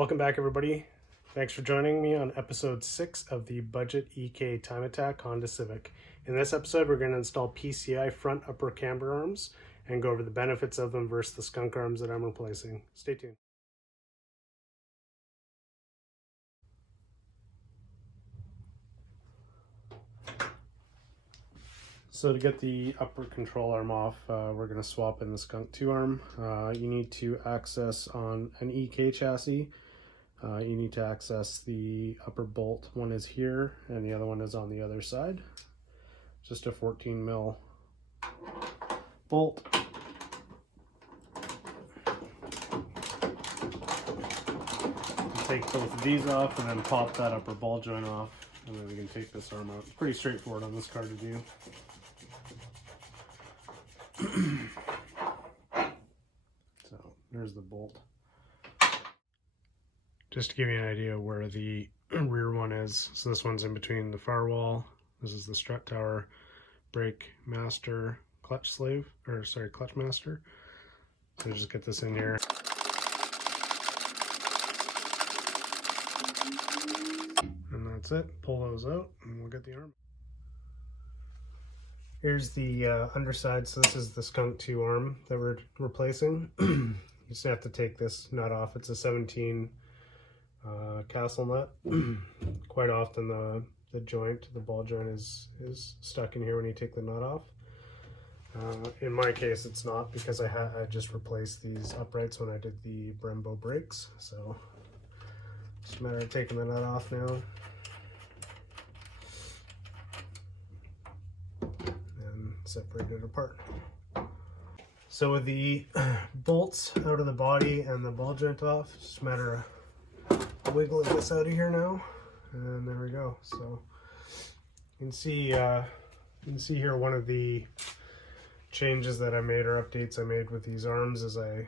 Welcome back, everybody. Thanks for joining me on episode 6 of the Budget EK Time Attack Honda Civic. In this episode, we're going to install PCI front upper camber arms and go over the benefits of them versus the Skunk arms that I'm replacing. Stay tuned. So to get the upper control arm off, we're going to swap in the Skunk2 arm. You need to access on an EK chassis. You need to access the upper bolt. One is here and the other one is on the other side. Just a 14 mil bolt. Take both of these off and then pop that upper ball joint off, and then we can take this arm out. It's pretty straightforward on this car to do. So there's the bolt. Just to give you an idea where the rear one is, so this one's in between the firewall. This is the strut tower, brake master, clutch master. So just get this in here. And that's it. Pull those out and we'll get the arm. Here's the underside. So this is the Skunk2 arm that we're replacing. You just have to take this nut off. It's a 17 castle nut. Quite often the joint, the ball joint is stuck in here when you take the nut off. In my case it's not, because I just replaced these uprights when I did the Brembo brakes. So it's just a matter of taking the nut off now. Separate it apart. So with the bolts out of the body and the ball joint off, it's just a matter of wiggling this out of here now, and there we go. So you can see here one of the changes that I made, or updates I made with these arms, is I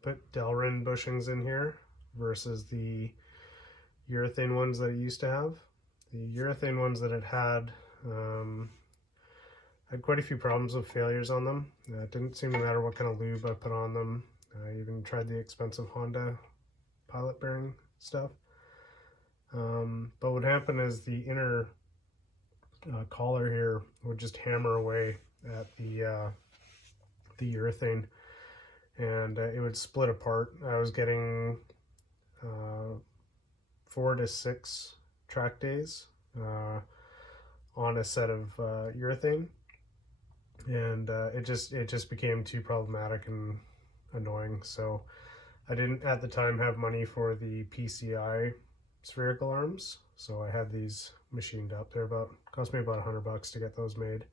put Delrin bushings in here versus the urethane ones that I used to have. The urethane ones that it had quite a few problems with failures on them. It didn't seem to matter what kind of lube I put on them. I even tried the expensive Honda pilot bearing stuff. But what happened is the inner collar here would just hammer away at the urethane, and it would split apart. I was getting 4 to 6 track days on a set of urethane. And it just became too problematic and annoying. So I didn't at the time have money for the PCI spherical arms, so I had these machined up. They're cost me about $100 to get those made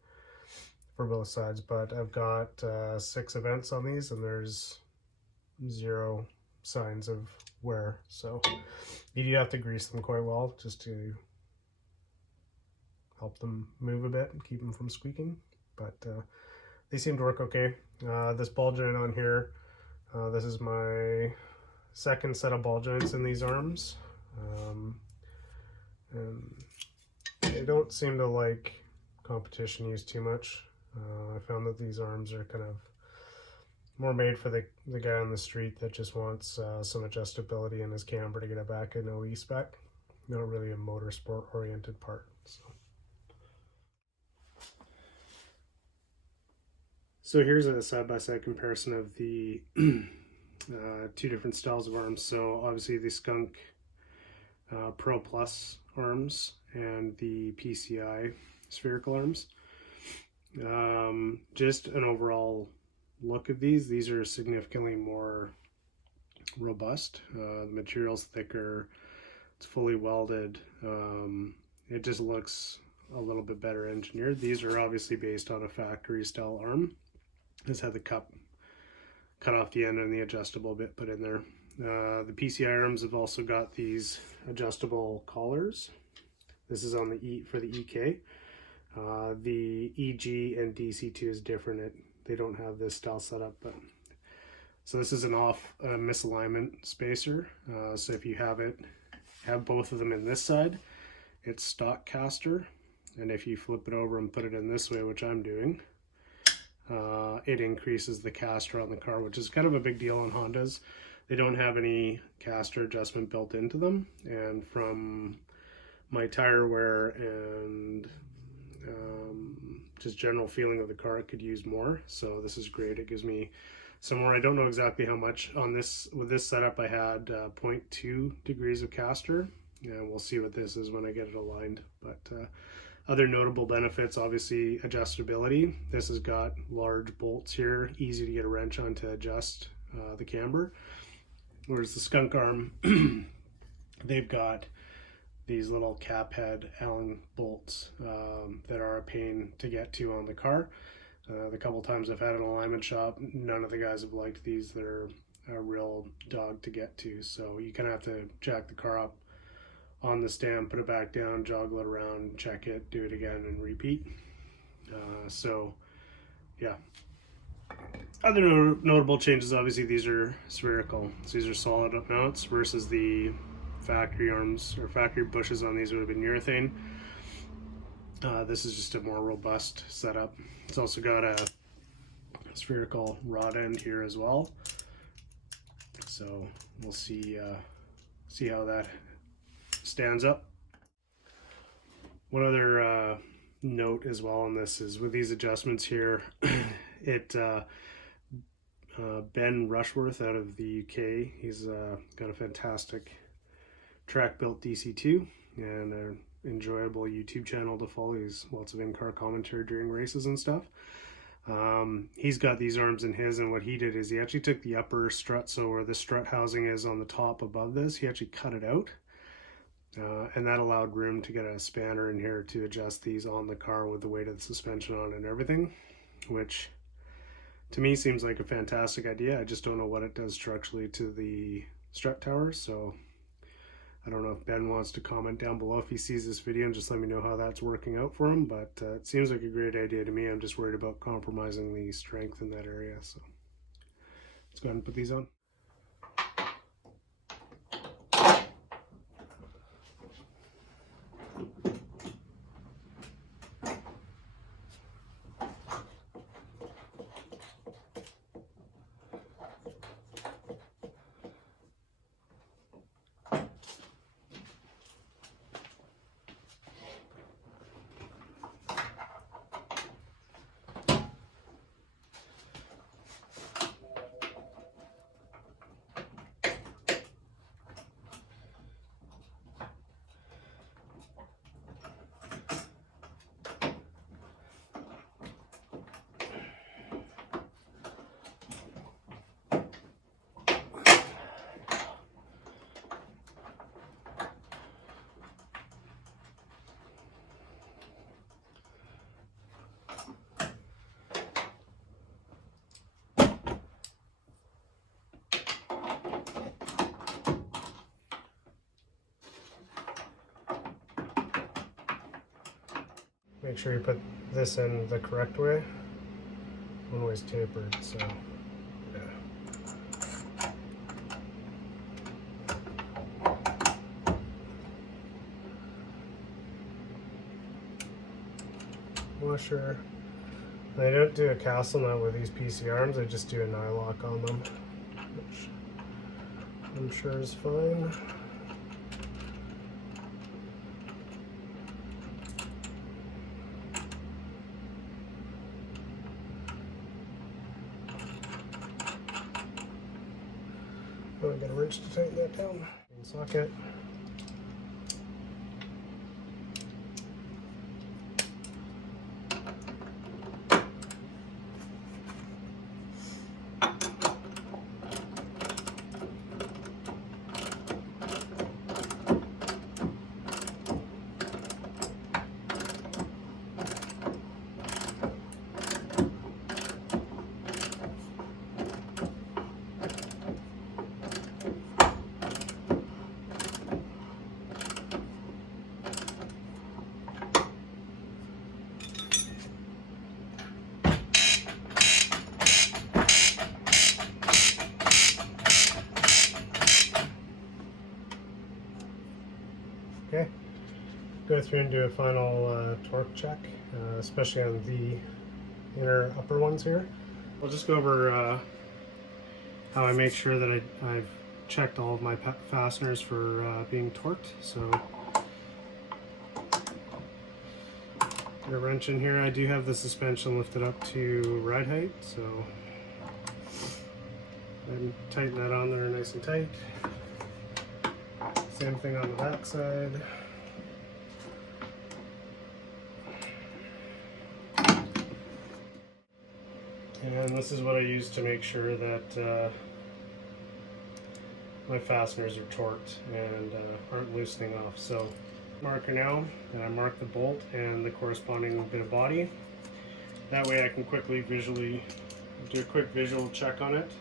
for both sides. But I've got 6 events on these, and there's 0 signs of wear. So you do have to grease them quite well just to help them move a bit and keep them from squeaking. But they seem to work okay. This ball joint on here, this is my second set of ball joints in these arms. And they don't seem to like competition use too much. I found that these arms are kind of more made for the guy on the street that just wants some adjustability in his camber to get it back in OE spec. Not really a motorsport oriented part. So here's a side-by-side comparison of the 2 different styles of arms. So obviously the Skunk Pro Plus arms and the PCI spherical arms. Just an overall look of these are significantly more robust. The material's thicker, it's fully welded. It just looks a little bit better engineered. These are obviously based on a factory style arm. This had the cup cut off the end and the adjustable bit put in there. The PCI arms have also got these adjustable collars. This is on the for the EK. The EG and DC2 is different. They don't have this style set up, but so this is an off misalignment spacer. So if you have both of them in this side, it's stock caster, and if you flip it over and put it in this way, which I'm doing, it increases the caster on the car, which is kind of a big deal on Hondas. They don't have any caster adjustment built into them, and from my tire wear and just general feeling of the car, it could use more. So this is great. It gives me some more. I don't know exactly how much on this. With this setup, I had 0.2 degrees of caster, and we'll see what this is when I get it aligned. But other notable benefits, obviously adjustability. This has got large bolts here, easy to get a wrench on to adjust the camber. Whereas the Skunk arm, they've got these little cap head Allen bolts that are a pain to get to on the car. The couple times I've had an alignment shop, none of the guys have liked these. They're a real dog to get to. So you kind of have to jack the car up on the stand, put it back down, joggle it around, check it, do it again, and repeat. So yeah. Other notable changes, obviously these are spherical. So these are solid mounts versus the factory arms or factory bushes on these would have been urethane. This is just a more robust setup. It's also got a spherical rod end here as well. So we'll see how that stands up. One other note as well on this is with these adjustments here, Ben Rushworth out of the UK, he's got a fantastic track built DC2 and an enjoyable YouTube channel to follow. He's lots of in-car commentary during races and stuff. He's got these arms in his, and what he did is he actually took the upper strut, so where the strut housing is on the top above this, he actually cut it out, and that allowed room to get a spanner in here to adjust these on the car with the weight of the suspension on and everything, which to me seems like a fantastic idea. I just don't know what it does structurally to the strut towers, so I don't know if Ben wants to comment down below if he sees this video and just let me know how that's working out for him, but it seems like a great idea to me. I'm just worried about compromising the strength in that area, so let's go ahead and put these on. Make sure you put this in the correct way. One way's tapered, so yeah. Washer. I don't do a castle nut with these PC arms, I just do a nylock on them, which I'm sure is fine. Oh, I got a wrench to tighten that down. Socket. Okay, go through and do a final torque check, especially on the inner upper ones here. We'll just go over how I make sure that I've checked all of my fasteners for being torqued. So get a wrench in here. I do have the suspension lifted up to ride height, so and tighten that on there nice and tight. Same thing on the back side. And this is what I use to make sure that my fasteners are torqued and aren't loosening off. So marker now, and I mark the bolt and the corresponding bit of body. That way I can quickly visually do a quick visual check on it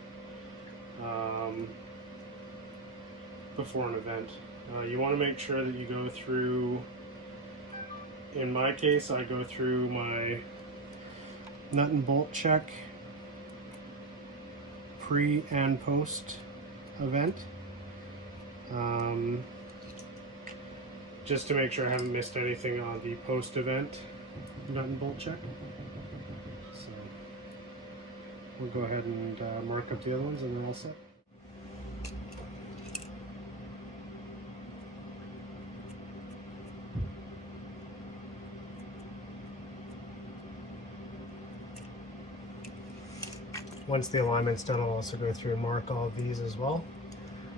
before an event. You want to make sure that you go through, in my case, I go through my nut and bolt check pre and post event, just to make sure I haven't missed anything on the post event nut and bolt check. So we'll go ahead and mark up the other ones and they're all set. Once the alignment's done, I'll also go through and mark all of these as well,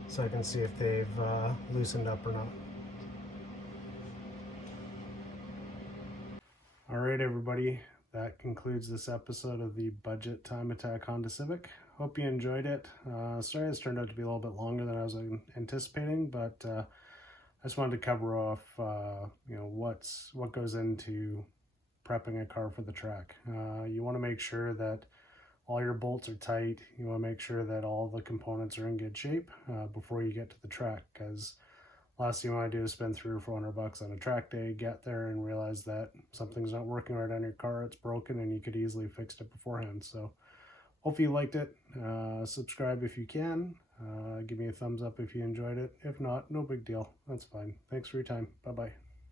so I can see if they've loosened up or not. Alright everybody, that concludes this episode of the Budget Time Attack Honda Civic. Hope you enjoyed it. Sorry this turned out to be a little bit longer than I was anticipating, but I just wanted to cover off you know, what goes into prepping a car for the track. You want to make sure that all your bolts are tight. You want to make sure that all the components are in good shape before you get to the track, because last thing you want to do is spend $300 or $400 on a track day, get there and realize that something's not working right on your car, it's broken, and you could easily fix it beforehand. So hope you liked it. Subscribe if you can. Give me a thumbs up if you enjoyed it. If not, no big deal. That's fine. Thanks for your time. Bye-bye.